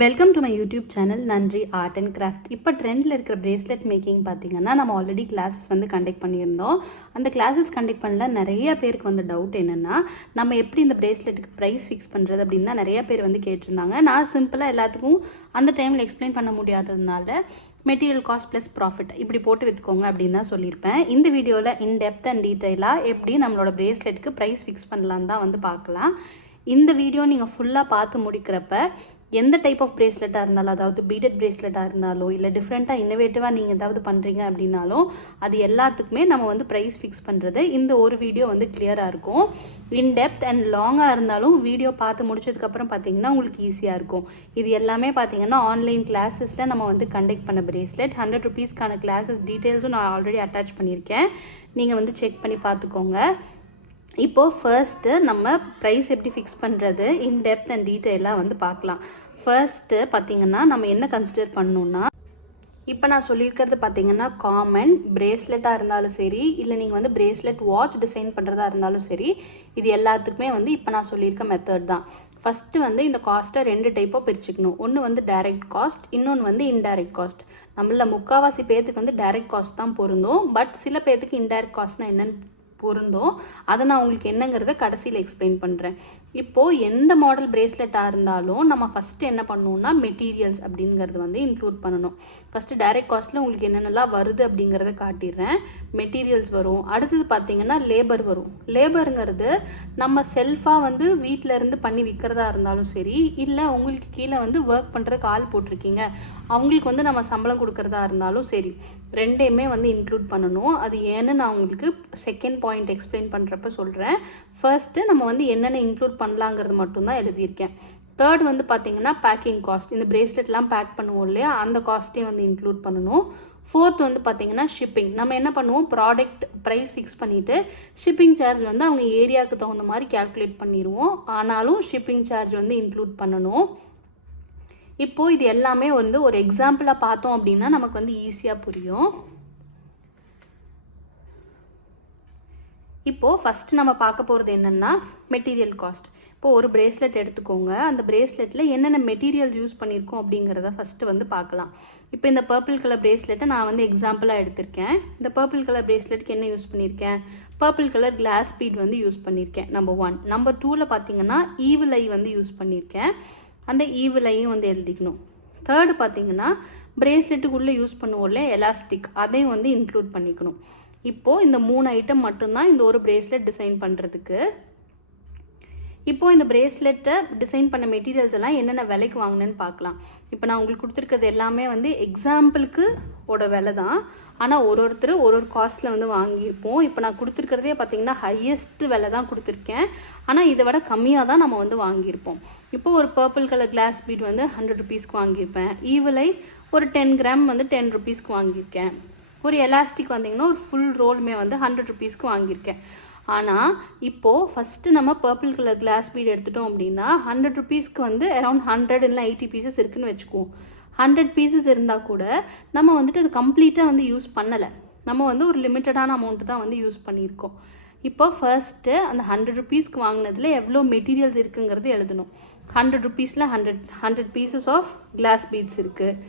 Welcome to my YouTube channel நன்றி art and craft. இப்போ ட்ரெண்டில் இருக்கிற பிரேஸ்லெட் மேக்கிங் பார்த்தீங்கன்னா நம்ம ஆல்ரெடி கிளாஸஸ் வந்து கண்டக்ட் பண்ணியிருந்தோம். அந்த கிளாஸஸ் கண்டக்ட் பண்ணல நிறைய பேருக்கு வந்து டவுட் என்னென்னா நம்ம எப்படி இந்த பிரேஸ்லெட்டுக்கு ப்ரைஸ் ஃபிக்ஸ் பண்ணுறது அப்படின்னு தான் நிறைய பேர் வந்து கேட்டிருந்தாங்க. நான் சிம்பிளாக எல்லாத்துக்கும் அந்த டைமில் எக்ஸ்பிளைன் பண்ண முடியாததுனால மெட்டீரியல் காஸ்ட் ப்ளஸ் ப்ராஃபிட் இப்படி போட்டு விற்றுக்கோங்க அப்படின்னு தான் சொல்லியிருப்பேன். இந்த வீடியோவில் இன் டெப்த் அண்ட் டீட்டெயிலாக எப்படி நம்மளோட பிரேஸ்லெட்டுக்கு ப்ரைஸ் ஃபிக்ஸ் பண்ணலான்னு தான் வந்து பார்க்கலாம். இந்த வீடியோ நீங்கள் ஃபுல்லாக பார்த்து முடிக்கிறப்ப எந்த டைப் ஆஃப் பிரேஸ்லெட்டாக இருந்தாலும், அதாவது பீடட் பிரேஸ்லெட்டாக இருந்தாலோ இல்லை டிஃப்ரெண்ட்டாக இன்னோவேட்டிவாக நீங்கள் ஏதாவது பண்ணுறீங்க அப்படின்னாலும் அது எல்லாத்துக்குமே நம்ம வந்து ப்ரைஸ் ஃபிக்ஸ் பண்ணுறது இந்த ஒரு வீடியோ வந்து கிளியராக இருக்கும். இன் டெப்த் அண்ட் லாங்காக இருந்தாலும் வீடியோ பார்த்து முடிச்சதுக்கப்புறம் பார்த்தீங்கன்னா உங்களுக்கு ஈஸியாக இருக்கும். இது எல்லாமே பார்த்தீங்கன்னா ஆன்லைன் கிளாஸஸில் நம்ம வந்து கண்டக்ட் பண்ண பிரேஸ்லெட். 100 rupeesக்கான கிளாஸஸ் டீட்டெயில்ஸும் நான் ஆல்ரெடி அட்டாச் பண்ணியிருக்கேன். நீங்கள் வந்து செக் பண்ணி பார்த்துக்கோங்க. இப்போது ஃபர்ஸ்ட்டு நம்ம ப்ரைஸ் எப்படி ஃபிக்ஸ் பண்ணுறது இன் டெப்த் அண்ட் டீட்டெயிலாக வந்து பார்க்கலாம். ஃபர்ஸ்ட்டு பார்த்திங்கன்னா நம்ம என்ன கன்சிடர் பண்ணணுன்னா, இப்போ நான் சொல்லியிருக்கிறது பார்த்திங்கன்னா காமன் பிரேஸ்லெட்டாக இருந்தாலும் சரி, இல்லை நீங்கள் வந்து பிரேஸ்லெட் வாட்ச் டிசைன் பண்ணுறதா இருந்தாலும் சரி, இது எல்லாத்துக்குமே வந்து இப்போ நான் சொல்லியிருக்க மெத்தட் தான். ஃபஸ்ட்டு வந்து இந்த காஸ்ட்டை 2 டைப்பாக பிரிச்சுக்கணும். ஒன்று வந்து டைரக்ட் காஸ்ட், இன்னொன்று வந்து இன்டைரக்ட் காஸ்ட். நம்மள முக்கால்வாசி பேர்த்துக்கு வந்து டைரக்ட் காஸ்ட் தான் பொருந்தும், பட் சில பேர்த்துக்கு இன்டைரக்ட் காஸ்ட்னால் என்னென்னு பொருந்தும். அதை நான் உங்களுக்கு என்னங்கிறத கடைசியில் எக்ஸ்பிளைன் பண்ணுறேன். இப்போது எந்த மாடல் பிரேஸ்லெட்டாக இருந்தாலும் நம்ம ஃபஸ்ட்டு என்ன பண்ணணும்னா மெட்டீரியல்ஸ் அப்படிங்கிறது வந்து இன்க்ளூட் பண்ணணும். ஃபஸ்ட்டு டைரக்ட் காஸ்ட்டில் உங்களுக்கு என்னென்னலாம் வருது அப்படிங்கிறத காட்டிடுறேன். மெட்டீரியல்ஸ் வரும், அடுத்தது பார்த்திங்கன்னா லேபர் வரும். லேபருங்கிறது நம்ம செல்ஃபாக வந்து வீட்டில் இருந்து பண்ணி விற்கிறதா இருந்தாலும் சரி, இல்லை உங்களுக்கு கீழே வந்து ஒர்க் பண்ணுறதுக்கு ஆள் போட்டிருக்கீங்க அவங்களுக்கு வந்து நம்ம சம்பளம் கொடுக்குறதா இருந்தாலும் சரி, ரெண்டையுமே வந்து இன்க்ளூட் பண்ணணும். அது ஏன்னு நான் உங்களுக்கு செகண்ட் பாயிண்ட் எக்ஸ்பிளைன் பண்ணுறப்ப சொல்கிறேன். ஃபர்ஸ்ட்டு நம்ம வந்து என்னென்ன இன்க்ளூட் பண்ணலாங்கிறது மட்டும்தான் எழுதியிருக்கேன். தேர்ட் வந்து பார்த்திங்கன்னா பேக்கிங் காஸ்ட், இந்த பிரேஸ்லெட்லாம் பேக் பண்ணுவோம் இல்லையா, அந்த காஸ்ட்டையும் வந்து இன்க்ளூட் பண்ணணும். ஃபோர்த் வந்து பார்த்திங்கன்னா ஷிப்பிங். நம்ம என்ன பண்ணுவோம், ப்ராடக்ட் ப்ரைஸ் ஃபிக்ஸ் பண்ணிவிட்டு ஷிப்பிங் சார்ஜ் வந்து அவங்க ஏரியாவுக்கு தகுந்த மாதிரி கேல்குலேட் பண்ணிடுவோம். ஆனாலும் ஷிப்பிங் சார்ஜ் வந்து இன்க்ளூட் பண்ணணும். இப்போது இது எல்லாமே வந்து ஒரு எக்ஸாம்பிளாக பார்த்தோம் அப்படின்னா நமக்கு வந்து ஈஸியாக புரியும். இப்போது ஃபஸ்ட்டு நம்ம பார்க்க போகிறது என்னென்னா மெட்டீரியல் காஸ்ட். இப்போது ஒரு பிரேஸ்லெட் எடுத்துக்கோங்க. அந்த பிரேஸ்லெட்டில் என்னென்ன மெட்டீரியல்ஸ் யூஸ் பண்ணியிருக்கோம் அப்படிங்கிறத ஃபஸ்ட்டு வந்து பார்க்கலாம். இப்போ இந்த பர்பிள் கலர் பிரேஸ்லெட்டை நான் வந்து எக்ஸாம்பிளாக எடுத்திருக்கேன். இந்த பர்பிள் கலர் பிரேஸ்லெட்டுக்கு என்ன யூஸ் பண்ணியிருக்கேன், பர்பிள் கலர் கிளாஸ் பீட் வந்து யூஸ் பண்ணியிருக்கேன். நம்பர் 1. நம்பர் 2ல் பார்த்தீங்கன்னா ஈவில் ஐ வந்து யூஸ் பண்ணியிருக்கேன். அந்த ஈவில் ஐயும் வந்து எழுதிக்கணும். தேர்டு பார்த்தீங்கன்னா பிரேஸ்லெட்டுக்குள்ளே யூஸ் பண்ணுவோம்ல எலாஸ்டிக், அதையும் வந்து இன்க்ளூட் பண்ணிக்கணும். இப்போது இந்த 3 ஐட்டம் மட்டும்தான் இந்த ஒரு பிரேஸ்லெட் டிசைன் பண்ணுறதுக்கு. இப்போது இந்த பிரேஸ்லெட்டை டிசைன் பண்ண மெட்டீரியல்ஸ் எல்லாம் என்னென்ன விலைக்கு வாங்கினேன்னு பார்க்கலாம். இப்போ நான் உங்களுக்கு கொடுத்துருக்கிறது எல்லாமே வந்து எக்ஸாம்பிளுக்கு விலை தான். ஆனால் ஒருத்தர் ஒரு காஸ்ட்டில் வந்து வாங்கியிருப்போம். இப்போ நான் கொடுத்துருக்கிறதே பார்த்திங்கன்னா ஹையஸ்ட் விலை தான் கொடுத்துருக்கேன். ஆனால் இதை விட கம்மியாக தான் நம்ம வந்து வாங்கியிருப்போம். இப்போது ஒரு பர்பிள் கலர் கிளாஸ் பீட் வந்து 100 rupeesக்கு வாங்கியிருப்பேன். ஈவிலை ஒரு 10 கிராம் வந்து 10 rupeesக்கு வாங்கியிருக்கேன். ஒரு எலாஸ்டிக் வந்திங்கன்னா ஒரு ஃபுல் ரோலுமே வந்து 100 rupeesக்கு வாங்கியிருக்கேன். ஆனால் இப்போது ஃபஸ்ட்டு நம்ம பர்பிள் கலர் கிளாஸ் பீட் எடுத்துட்டோம் அப்படின்னா 100 rupeesக்கு வந்து அரௌண்ட் 100 இல்லை 80 pieces இருக்குதுன்னு வச்சுக்குவோம். 100 pieces இருந்தால் கூட நம்ம வந்துட்டு அது கம்ப்ளீட்டாக வந்து யூஸ் பண்ணலை. நம்ம வந்து ஒரு லிமிட்டடான அமௌண்ட்டு தான் வந்து யூஸ் பண்ணியிருக்கோம். இப்போ ஃபர்ஸ்ட்டு அந்த 100 rupeesக்கு வாங்கினதில் எவ்வளோ மெட்டீரியல்ஸ் இருக்குங்கிறது எழுதணும். 100 rupeesல 100 pieces ஆஃப் கிளாஸ் பீட்ஸ் இருக்குது.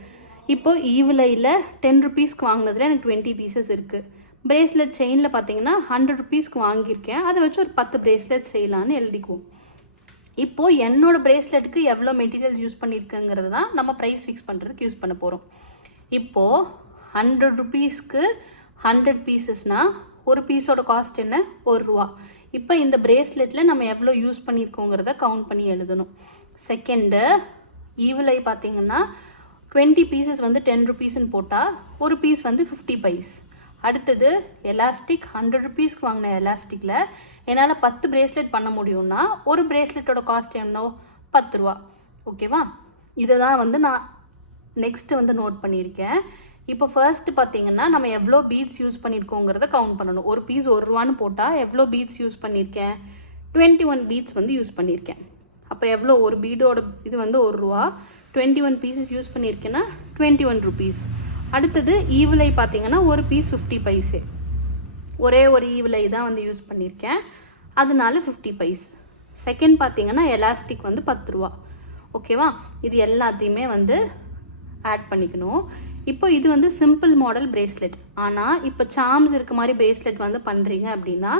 இப்போது ஈவிலையில் 10 rupeesக்கு வாங்கினதில் எனக்கு 20 pieces இருக்குது. பிரேஸ்லெட் செயினில் பார்த்தீங்கன்னா 100 rupeesக்கு வாங்கியிருக்கேன். அதை வச்சு ஒரு 10 பிரேஸ்லெட் செய்யலான்னு எழுதிக்குவோம். இப்போது என்னோடய பிரேஸ்லெட்டுக்கு எவ்வளோ மெட்டீரியல் யூஸ் பண்ணியிருக்குங்கிறது தான் நம்ம ப்ரைஸ் ஃபிக்ஸ் பண்ணுறதுக்கு யூஸ் பண்ண போகிறோம். இப்போது 100 rupeesக்கு 100 pieces ஒரு பீஸோட காஸ்ட் என்ன, ₹1. இப்போ இந்த பிரேஸ்லெட்டில் நம்ம எவ்வளோ யூஸ் பண்ணியிருக்கோங்கிறத கவுண்ட் பண்ணி எழுதணும். செகண்டு ஈவிலை பார்த்திங்கன்னா 20 pieces வந்து 10 rupeesன்னு போட்டால் ஒரு பீஸ் வந்து 50 paise. அடுத்தது எலாஸ்டிக் 100 rupeesக்கு வாங்கின எலாஸ்டிக்கில் என்னால் 10 பிரேஸ்லெட் பண்ண முடியும்னா ஒரு பிரேஸ்லெட்டோட காஸ்ட் என்ன, ₹10. ஓகேவா? இதை தான் வந்து நான் நெக்ஸ்ட்டு வந்து நோட் பண்ணியிருக்கேன். இப்போ ஃபர்ஸ்ட்டு பார்த்தீங்கன்னா நம்ம எவ்வளோ பீட்ஸ் யூஸ் பண்ணியிருக்கோங்கிறத கவுண்ட் பண்ணணும். ஒரு பீஸ் ₹1 போட்டால் எவ்வளோ பீட்ஸ் யூஸ் பண்ணியிருக்கேன், 21 பீட்ஸ் வந்து யூஸ் பண்ணியிருக்கேன். அப்போ எவ்வளோ, ஒரு பீடோட இது வந்து ₹1, 21 pieces யூஸ் பண்ணியிருக்கேன்னா 21 rupees. அடுத்தது ஈவிலை பார்த்தீங்கன்னா ஒரு பீஸ் 50 paise. ஒரே ஒரு ஈவிலை தான் வந்து யூஸ் பண்ணியிருக்கேன், அதனால 50 paise. செகண்ட் பார்த்தீங்கன்னா எலாஸ்டிக் வந்து ₹10. ஓகேவா? இது எல்லாத்தையுமே வந்து ஆட் பண்ணிக்கணும். இப்போ இது வந்து சிம்பிள் மாடல் பிரேஸ்லெட். ஆனால் இப்போ சார்ம்ஸ் இருக்க மாதிரி பிரேஸ்லெட் வந்து பண்ணுறீங்க அப்படின்னா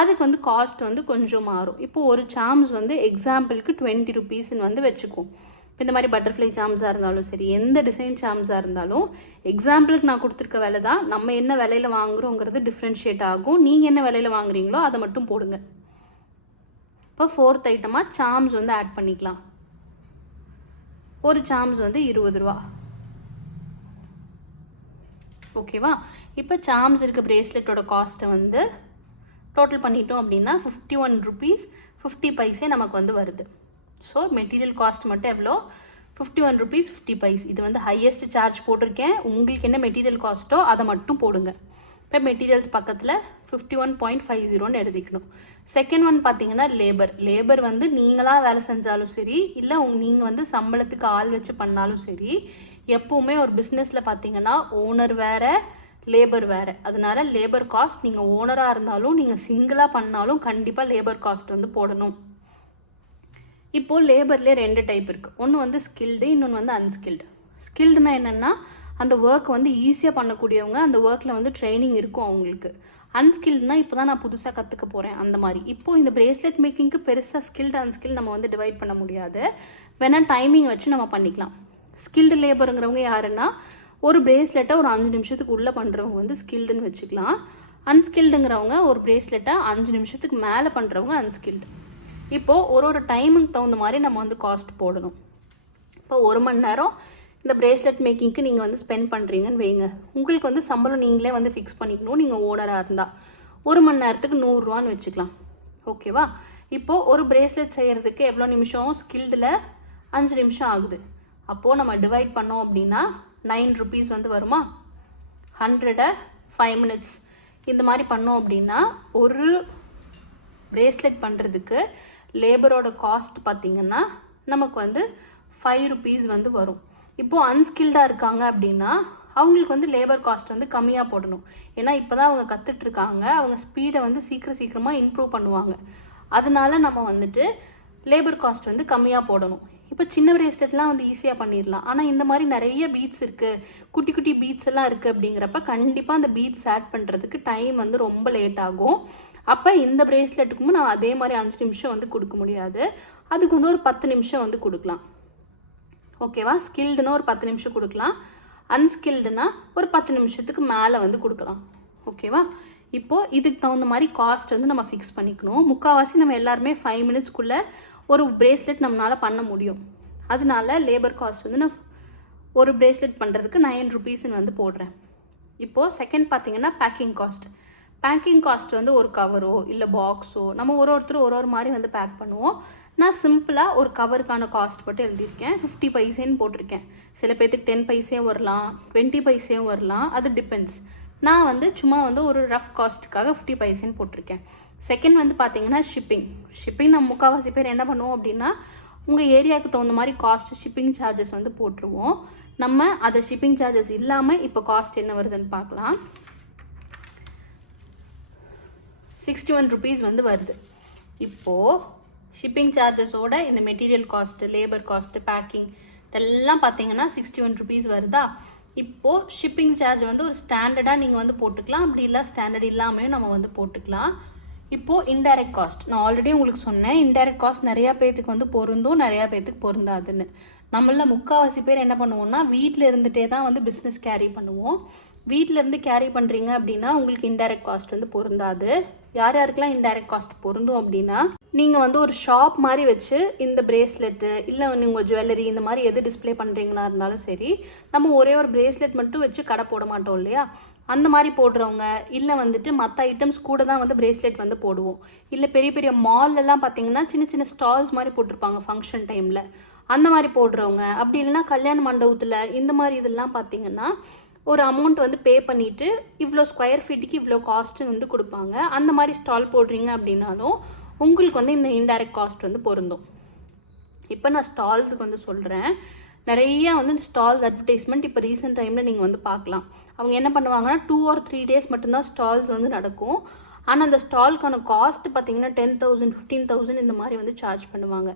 அதுக்கு வந்து காஸ்ட் வந்து கொஞ்சம் மாறும். இப்போது ஒரு சார்ம்ஸ் வந்து எக்ஸாம்பிளுக்கு 20 ருபீஸ்ன்னு வந்து வச்சுக்கும். இப்போ இந்த மாதிரி பட்டர்ஃப்ளை சார்ம்ஸாக இருந்தாலும் சரி, எந்த டிசைன் சார்ம்ஸாக இருந்தாலும் எக்ஸாம்பிளுக்கு நான் கொடுத்துருக்க விலை தான். நம்ம என்ன விலையில் வாங்குகிறோங்கிறது டிஃப்ரென்ஷியேட் ஆகும். நீங்கள் என்ன விலையில் வாங்குறீங்களோ அதை மட்டும் போடுங்க. இப்போ 4th ஐட்டமாக சார்ம்ஸ் வந்து ஆட் பண்ணிக்கலாம். ஒரு சார்ம்ஸ் வந்து 20 ரூபா. ஓகேவா? இப்போ சார்ம்ஸ் இருக்க பிரேஸ்லெட்டோட காஸ்ட்டை வந்து டோட்டல் பண்ணிட்டோம் அப்படின்னா 51 ருபீஸ் 50 பைசே நமக்கு வந்து வருது. ஸோ மெட்டீரியல் காஸ்ட் மட்டும் எவ்வளோ? 51 ருபீஸ் 50 பைஸ். இது வந்து ஹையஸ்ட் சார்ஜ் போட்டிருக்கேன். உங்களுக்கு என்ன மெட்டீரியல் காஸ்ட்டோ அதை மட்டும் போடுங்க. இப்போ மெட்டீரியல்ஸ் பக்கத்தில் 51.50ன்னு எழுதிக்கணும். செகண்ட் ஒன் பார்த்தீங்கன்னா லேபர் வந்து நீங்களாக வேலை செஞ்சாலும் சரி, இல்லை நீங்கள் வந்து சம்பளத்துக்கு ஆள் வச்சு பண்ணாலும் சரி, எப்போவுமே ஒரு பிஸ்னஸில் பார்த்தீங்கன்னா ஓனர் வேறு லேபர் வேறு. அதனால லேபர் காஸ்ட் நீங்கள் ஓனராக இருந்தாலும் நீங்கள் சிங்கிளாக பண்ணாலும் கண்டிப்பாக லேபர் காஸ்ட் வந்து போடணும். இப்போது லேபர்லேயே 2 டைப் இருக்குது. ஒன்று வந்து ஸ்கில்டு, இன்னொன்று வந்து அன்ஸ்கில்டு. ஸ்கில்டுனா என்னென்னா அந்த ஒர்க் வந்து ஈஸியாக பண்ணக்கூடியவங்க, அந்த ஒர்க்கில் வந்து ட்ரைனிங் இருக்கும் அவங்களுக்கு. அன்ஸ்கில்டுனா இப்போ தான் நான் புதுசாக கற்றுக்க போகிறேன் அந்த மாதிரி. இப்போது இந்த பிரேஸ்லெட் மேக்கிங்க்கு பெருசாக ஸ்கில்டு அன்ஸ்கில்டு நம்ம வந்து டிவைட் பண்ண முடியாது. வேணால் டைமிங் வச்சு நம்ம பண்ணிக்கலாம். ஸ்கில்டு லேபருங்கிறவங்க யாருன்னா ஒரு பிரேஸ்லெட்டை ஒரு 5 நிமிஷத்துக்கு உள்ளே பண்ணுறவங்க வந்து ஸ்கில்டுன்னு வச்சுக்கலாம். அன்ஸ்கில்டுங்கிறவங்க ஒரு பிரேஸ்லெட்டை 5 நிமிஷத்துக்கு மேலே பண்ணுறவங்க அன்ஸ்கில்டு. இப்போது ஒரு டைமுக்கு தகுந்த மாதிரி நம்ம வந்து காஸ்ட் போடணும். இப்போ 1 மணி நேரம் இந்த பிரேஸ்லெட் மேக்கிங்க்கு நீங்கள் வந்து ஸ்பெண்ட் பண்ணுறீங்கன்னு வைங்க. உங்களுக்கு வந்து சம்பளம் நீங்களே வந்து ஃபிக்ஸ் பண்ணிக்கணும். நீங்கள் ஓனராக இருந்தால் 1 மணி நேரத்துக்கு 100 ரூபான்னு வச்சுக்கலாம். ஓகேவா? இப்போது ஒரு பிரேஸ்லெட் செய்கிறதுக்கு எவ்வளோ நிமிஷம்? ஸ்கில்டில் 5 நிமிஷம் ஆகுது. அப்போது நம்ம டிவைட் பண்ணோம் அப்படின்னா 9 ருபீஸ் வந்து வருமா? 100 5 மினிட்ஸ் இந்த மாதிரி பண்ணோம் அப்படின்னா ஒரு பிரேஸ்லெட் பண்ணுறதுக்கு லேபரோட காஸ்ட் பார்த்திங்கன்னா நமக்கு வந்து 5 ருபீஸ் வந்து வரும். இப்போது அன்ஸ்கில்டாக இருக்காங்க அப்படின்னா அவங்களுக்கு வந்து லேபர் காஸ்ட் வந்து கம்மியாக போடணும். ஏன்னா இப்போ தான் அவங்க கற்றுட்ருக்காங்க. அவங்க ஸ்பீடை வந்து சீக்கிரமாக இம்ப்ரூவ் பண்ணுவாங்க. அதனால நம்ம வந்துட்டு லேபர் காஸ்ட் வந்து கம்மியாக போடணும். இப்போ சின்ன பிரேஸ்லெட்லாம் வந்து ஈஸியாக பண்ணிடலாம். ஆனால் இந்த மாதிரி நிறைய பீட்ஸ் இருக்குது, குட்டி குட்டி பீட்ஸ் எல்லாம் இருக்குது அப்படிங்கிறப்ப கண்டிப்பாக அந்த பீட்ஸ் ஆட் பண்ணுறதுக்கு டைம் வந்து ரொம்ப லேட் ஆகும். அப்போ இந்த பிரேஸ்லெட்டுக்கும் நான் அதே மாதிரி 5 நிமிஷம் வந்து கொடுக்க முடியாது. அதுக்கு வந்து ஒரு 10 நிமிஷம் வந்து கொடுக்கலாம். ஓகேவா? ஸ்கில்டுன்னா ஒரு 10 நிமிஷம் கொடுக்கலாம். அன்ஸ்கில்டுனா ஒரு 10 நிமிஷத்துக்கு மேலே வந்து கொடுக்கலாம். ஓகேவா? இப்போது இதுக்கு தகுந்த மாதிரி காஸ்ட் வந்து நம்ம ஃபிக்ஸ் பண்ணிக்கணும். முக்கால்வாசி நம்ம எல்லாருமே 5 மினிட்ஸ்க்குள்ளே ஒரு பிரேஸ்லெட் நம்மளால் பண்ண முடியும். அதனால லேபர் காஸ்ட் வந்து நான் ஒரு பிரேஸ்லெட் பண்ணுறதுக்கு 9 ருபீஸ்ன்னு வந்து போடுறேன். இப்போது செகண்ட் பார்த்தீங்கன்னா பேக்கிங் காஸ்ட் வந்து ஒரு கவரோ இல்லை பாக்ஸோ நம்ம ஒருத்தர் ஒரு மாதிரி வந்து பேக் பண்ணுவோம். நான் சிம்பிளாக ஒரு கவருக்கான காஸ்ட் மட்டும் எழுதியிருக்கேன். 50 பைசேன்னு போட்டிருக்கேன். சில பேர்த்துக்கு 10 பைசேயும் வரலாம், 20 பைசேயும் வரலாம், அது டிபெண்ட்ஸ். நான் வந்து சும்மா வந்து ஒரு ரஃப் காஸ்ட்டுக்காக 50 பைசேன்னு போட்டிருக்கேன். செகண்ட் வந்து பார்த்தீங்கன்னா ஷிப்பிங் நம்ம முக்கால்வாசி பேர் என்ன பண்ணுவோம் அப்படின்னா உங்கள் ஏரியாவுக்கு தகுந்த மாதிரி ஷிப்பிங் சார்ஜஸ் வந்து போட்டுருவோம். நம்ம அதை ஷிப்பிங் சார்ஜஸ் இல்லாமல் இப்போ காஸ்ட் என்ன வருதுன்னு பார்க்கலாம். 61 ருபீஸ் வந்து வருது. இப்போது ஷிப்பிங் சார்ஜஸோட இந்த material cost, labour cost, packing இதெல்லாம் பார்த்தீங்கன்னா 61 ருபீஸ் வருதா? இப்போது ஷிப்பிங் சார்ஜ் வந்து ஒரு ஸ்டாண்டர்டாக நீங்கள் வந்து போட்டுக்கலாம். அப்படி இல்லை ஸ்டாண்டர்ட் இல்லாமையும் நம்ம வந்து போட்டுக்கலாம். இப்போது இன்டைரக்ட் காஸ்ட் நான் ஆல்ரெடி உங்களுக்கு சொன்னேன். இன்டைரக்ட் காஸ்ட் நிறையா பேர்த்துக்கு வந்து பொருந்தும், நிறையா பேர்த்துக்கு பொருந்தாதுன்னு. நம்மள முக்கால்வாசி பேர் என்ன பண்ணுவோம்னா வீட்டில் இருந்துகிட்டே தான் வந்து பிஸ்னஸ் கேரி பண்ணுவோம். வீட்டில் இருந்து கேரி பண்ணுறீங்க அப்படின்னா உங்களுக்கு இன்டைரக்ட் காஸ்ட் வந்து பொருந்தாது. யாருக்கெல்லாம் இன்டைரக்ட் காஸ்ட் பொருந்தும் அப்படின்னா நீங்கள் வந்து ஒரு ஷாப் மாதிரி வச்சு இந்த பிரேஸ்லெட்டு இல்லை நீங்கள் ஜுவல்லரி இந்த மாதிரி எது டிஸ்பிளே பண்ணுறீங்களா இருந்தாலும் சரி, நம்ம ஒரே ஒரு பிரேஸ்லெட் மட்டும் வச்சு கடை போட மாட்டோம் இல்லையா? அந்த மாதிரி போடுறவங்க, இல்லை வந்துட்டு மற்ற ஐட்டம்ஸ் கூட தான் வந்து பிரேஸ்லெட் வந்து போடுவோம். இல்லை பெரிய பெரிய மால்லலாம் பார்த்தீங்கன்னா சின்ன சின்ன ஸ்டால்ஸ் மாதிரி போட்டிருப்பாங்க ஃபங்க்ஷன் டைமில், அந்த மாதிரி போடுறவங்க. அப்படி இல்லைன்னா கல்யாண மண்டபத்தில் இந்த மாதிரி இதெல்லாம் பார்த்தீங்கன்னா ஒரு அமௌண்ட் வந்து பே பண்ணிவிட்டு இவ்வளோ ஸ்கொயர் ஃபீட்டுக்கு இவ்வளோ காஸ்ட்டு வந்து கொடுப்பாங்க. அந்த மாதிரி ஸ்டால் போடுறீங்க அப்படின்னாலும் உங்களுக்கு வந்து இந்த இன்டைரக்ட் காஸ்ட் வந்து பொருந்தும். இப்போ நான் ஸ்டால்ஸுக்கு வந்து சொல்கிறேன். நிறையா வந்து ஸ்டால்ஸ் அட்வர்டைஸ்மெண்ட் இப்போ ரீசெண்ட் டைமில் நீங்கள் வந்து பார்க்கலாம். அவங்க என்ன பண்ணுவாங்கன்னா 2 or 3 டேஸ் மட்டும்தான் ஸ்டால்ஸ் வந்து நடக்கும். ஆனால் அந்த ஸ்டால்க்கான காஸ்ட் பார்த்தீங்கன்னா 10,000 15,000 இந்த மாதிரி வந்து சார்ஜ் பண்ணுவாங்க.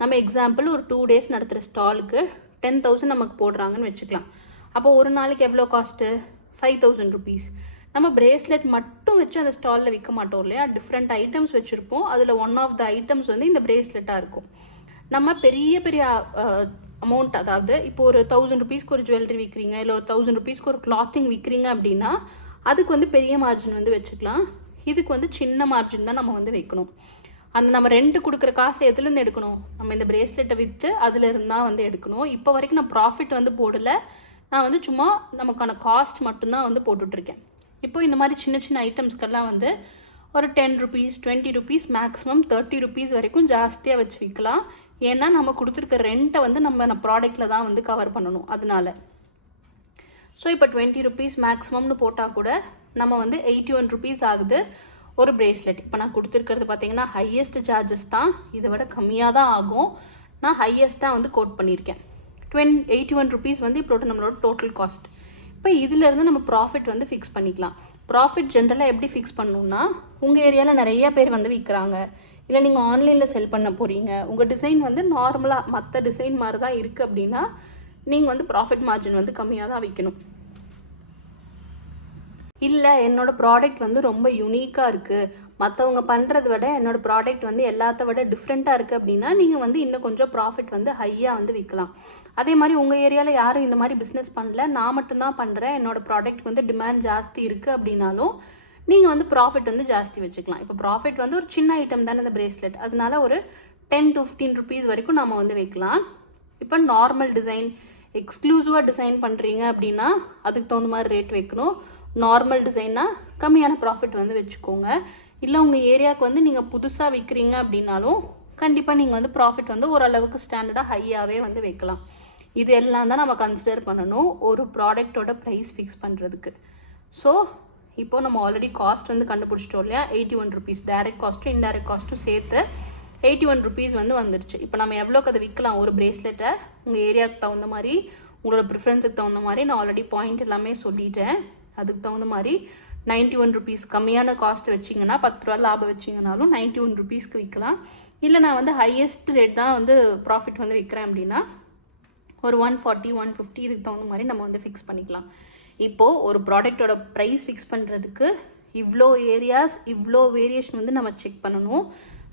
நம்ம எக்ஸாம்பிள் ஒரு 2 days நடத்துகிற ஸ்டாலுக்கு 10,000 நமக்கு போடுறாங்கன்னு வச்சுக்கலாம். அப்போ ஒரு நாளைக்கு எவ்வளோ காஸ்ட்டு? 5,000 rupees. நம்ம பிரேஸ்லெட் மட்டும் வச்சு அந்த ஸ்டாலில் விற்க மாட்டோம் இல்லையா, டிஃப்ரெண்ட் ஐட்டம்ஸ் வச்சுருப்போம். அதில் ஒன் ஆஃப் த ஐட்டம்ஸ் வந்து இந்த பிரேஸ்லெட்டாக இருக்கும். நம்ம பெரிய பெரிய அமௌண்ட், அதாவது இப்போ ஒரு 1,000 rupeesக்கு ஒரு ஜுவல்லரி விற்கிறீங்க, இல்லை ஒரு 1,000 rupeesக்கு ஒரு கிளாத்திங் விற்கிறீங்க அப்படின்னா அதுக்கு வந்து பெரிய மார்ஜின் வந்து வச்சுக்கலாம். இதுக்கு வந்து சின்ன மார்ஜின் தான் நம்ம வந்து வைக்கணும். அந்த நம்ம ரெண்ட் கொடுக்குற காசு எதுலேருந்து எடுக்கணும்? நம்ம இந்த பிரேஸ்லெட்டை விற்று அதில் இருந்தால் வந்து எடுக்கணும். இப்போ வரைக்கும் நான் ப்ராஃபிட் வந்து போடலை, நான் வந்து சும்மா நமக்கான காஸ்ட் மட்டும்தான் வந்து போட்டுட்ருக்கேன். இப்போ இந்த மாதிரி சின்ன சின்ன ஐட்டம்ஸ்க்கெல்லாம் வந்து ஒரு 10 rupees 20 rupees மேக்ஸிமம் 30 rupees வரைக்கும் ஜாஸ்தியாக வச்சு விற்கலாம். ஏன்னா நம்ம கொடுத்துருக்க ரெண்ட்டை வந்து நம்ம ப்ராடக்டில் தான் வந்து கவர் பண்ணணும். அதனால ஸோ இப்போ 20 rupees மேக்ஸிமம்னு போட்டால் கூட நம்ம வந்து 81 rupees ஆகுது ஒரு பிரேஸ்லெட். இப்போ நான் கொடுத்துருக்கிறது பார்த்தீங்கன்னா ஹையஸ்ட் சார்ஜஸ் தான், இதை விட கம்மியாக தான் ஆகும். நான் ஹையஸ்ட்டாக வந்து கோட் பண்ணியிருக்கேன். 81 rupees வந்து இப்போ நம்மளோட டோட்டல் காஸ்ட். இப்போ இதிலேருந்து நம்ம ப்ராஃபிட் வந்து ஃபிக்ஸ் பண்ணிக்கலாம். ப்ராஃபிட் ஜென்ரலாக எப்படி ஃபிக்ஸ் பண்ணணுன்னா, உங்கள் ஏரியாவில் நிறைய பேர் வந்து விற்கிறாங்க, இல்லை நீங்கள் ஆன்லைனில் செல் பண்ண போகிறீங்க, உங்கள் டிசைன் வந்து நார்மலாக மற்ற டிசைன் மாதிரி தான் இருக்குது அப்படின்னா நீங்கள் வந்து ப்ராஃபிட் மார்ஜின் வந்து கம்மியாக தான் விற்கணும். இல்லை என்னோடய ப்ராடக்ட் வந்து ரொம்ப யூனிக்காக இருக்குது, மற்றவங்க பண்ணுறத விட என்னோடய ப்ராடக்ட் வந்து எல்லாத்த விட டிஃப்ரெண்ட்டாக இருக்குது அப்படின்னா நீங்கள் வந்து இன்னும் கொஞ்சம் ப்ராஃபிட் வந்து ஹையாக வந்து விற்கலாம். அதே மாதிரி உங்கள் ஏரியாவில் யாரும் இந்த மாதிரி பிஸ்னஸ் பண்ணல, நான் மட்டும்தான் பண்ணுறேன், என்னோடய ப்ராடக்ட் வந்து டிமாண்ட் ஜாஸ்தி இருக்குது அப்படின்னாலும் நீங்கள் வந்து ப்ராஃபிட் வந்து ஜாஸ்தி வச்சுக்கலாம். இப்போ ப்ராஃபிட் வந்து ஒரு சின்ன ஐட்டம் தானே இந்த பிரேஸ்லெட், அதனால ஒரு 10 to 15 rupees வரைக்கும் நம்ம வந்து வைக்கலாம். இப்போ நார்மல் டிசைன், எக்ஸ்க்ளூசிவாக டிசைன் பண்ணுறீங்க அப்படின்னா அதுக்கு தகுந்த மாதிரி ரேட் வைக்கணும். நார்மல் டிசைன்னா கம்மியான ப்ராஃபிட் வந்து வச்சுக்கோங்க. இல்லை உங்கள் ஏரியாவுக்கு வந்து நீங்கள் புதுசாக விற்கிறீங்க அப்படின்னாலும் கண்டிப்பாக நீங்கள் வந்து ப்ராஃபிட் வந்து ஓரளவுக்கு ஸ்டாண்டர்டாக ஹையாகவே வந்து வைக்கலாம். இது எல்லாம் தான் நம்ம கன்சிடர் பண்ணணும் ஒரு ப்ராடக்டோட ப்ரைஸ் ஃபிக்ஸ் பண்ணுறதுக்கு. ஸோ இப்போது நம்ம ஆல்ரெடி காஸ்ட் வந்து கண்டுபிடிச்சிட்டோம் இல்லையா, 81 rupees டைரக்ட் காஸ்ட்டும் இன்டைரக்ட் காஸ்ட்டும் சேர்த்து 81 rupees வந்து வந்துருச்சு. இப்போ நம்ம எவ்வளோக்கு அதை விற்கலாம் ஒரு பிரேஸ்லெட்டை? உங்கள் ஏரியாவுக்கு தகுந்த மாதிரி, உங்களோட ப்ரிஃபரன்ஸுக்கு தகுந்த மாதிரி நான் ஆல்ரெடி பாயிண்ட் எல்லாமே சொல்லிட்டேன். அதுக்கு தகுந்த மாதிரி 91 rupees கம்மியான காஸ்ட் வச்சிங்கன்னா 10 ரூபா லாபம் வச்சிங்கனாலும் 91 rupeesக்கு விற்கலாம். இல்லை நான் வந்து ஹையஸ்ட் ரேட் தான் வந்து ப்ராஃபிட் வந்து விற்கிறேன் அப்படின்னா ஒரு 140 150 இதுக்கு தகுந்த மாதிரி நம்ம வந்து ஃபிக்ஸ் பண்ணிக்கலாம். இப்போது ஒரு ப்ராடக்டோட ப்ரைஸ் ஃபிக்ஸ் பண்ணுறதுக்கு இவ்வளோ ஏரியாஸ் இவ்வளோ வேரியேஷன் வந்து நம்ம செக் பண்ணணும்.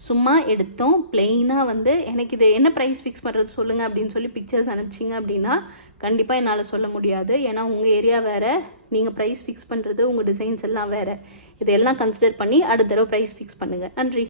சும்மா எடுத்தோம் பிளெயினாக வந்து எனக்கு இது என்ன ப்ரைஸ் ஃபிக்ஸ் பண்ணுறது சொல்லுங்கள் அப்படின்னு சொல்லி பிக்சர்ஸ் அனுப்பிச்சிங்க அப்படின்னா கண்டிப்பாக என்னால் சொல்ல முடியாது. ஏன்னா உங்கள் ஏரியா வேறு, நீங்கள் ப்ரைஸ் ஃபிக்ஸ் பண்ணுறது, உங்கள் டிசைன்ஸ் எல்லாம் வேறு. இதெல்லாம் கன்சிடர் பண்ணி அடுத்த தடவை ப்ரைஸ் ஃபிக்ஸ் பண்ணுங்கள். நன்றி.